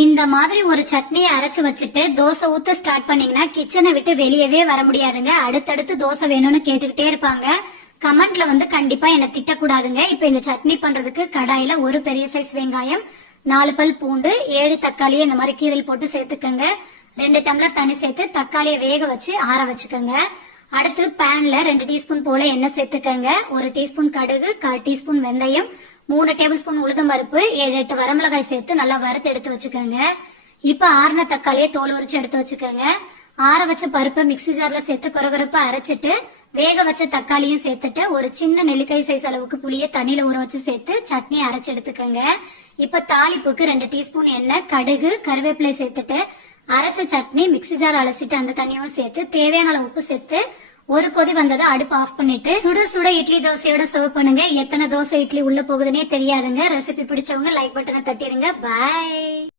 இந்த மாதிரி ஒரு சட்னியை அரைச்சு வச்சுட்டு தோசை ஊத்த ஸ்டார்ட் பண்ணீங்கன்னா கிச்சனை விட்டு வெளியவே வர முடியாதுங்க. அடுத்தடுத்து தோசை வேணும்னு கேட்டுக்கிட்டே இருப்பாங்க. கமெண்ட்ல வந்து கண்டிப்பா என்ன திட்டக்கூடாதுங்க. இப்ப இந்த சட்னி பண்றதுக்கு கடாயில ஒரு பெரிய சைஸ் வெங்காயம், 4 பல் பூண்டு, 7 தக்காளியை இந்த மாதிரி கீரல் போட்டு சேர்த்துக்கங்க. 2 டம்ளர் தண்ணி சேர்த்து தக்காளியை வேக வச்சு ஆற வச்சுக்கோங்க. அடுத்து பேன்ல 2 டீஸ்பூன் போல எண்ணெய் சேர்த்துக்கங்க. 1 டீஸ்பூன் கடுகு, 1/4 டீஸ்பூன் வெந்தயம், 3 டேபிள் ஸ்பூன் உளுத்தம் பருப்பு, 7-8 வரமிளகாய் சேர்த்து நல்லா வறுத்து எடுத்து வச்சுக்கோங்க. இப்ப ஆறின தக்காளியை தோல் உரிச்சு எடுத்து வச்சுக்கோங்க. ஆற வச்ச பருப்பை மிக்சி ஜார்ல சேர்த்து கொரகொரப்பா அரைச்சிட்டு வேக வச்ச தக்காளியும் சேர்த்துட்டு ஒரு சின்ன நெல்லிக்காய் சைஸ் அளவுக்கு புளியை தண்ணியில ஊற வச்சு சேர்த்து சட்னி அரைச்சு எடுத்துக்கோங்க. இப்ப தாளிப்புக்கு 2 டீஸ்பூன் எண்ணெய், கடுகு, கருவேப்பிலை சேர்த்துட்டு அரைச்ச சட்னி மிக்சி ஜார் அலசிட்டு அந்த தண்ணியும் சேர்த்து தேவையான அளவு உப்பு சேர்த்து ஒரு கொதி வந்ததும் அடுப்பு ஆஃப் பண்ணிட்டு சுட சுட இட்லி தோசையோட சர்வ் பண்ணுங்க. எத்தனை தோசை இட்லி உள்ள போகுதுன்னே தெரியாதுங்க. ரெசிபி பிடிச்சவங்க லைக் பட்டனை தட்டிருங்க. பாய்.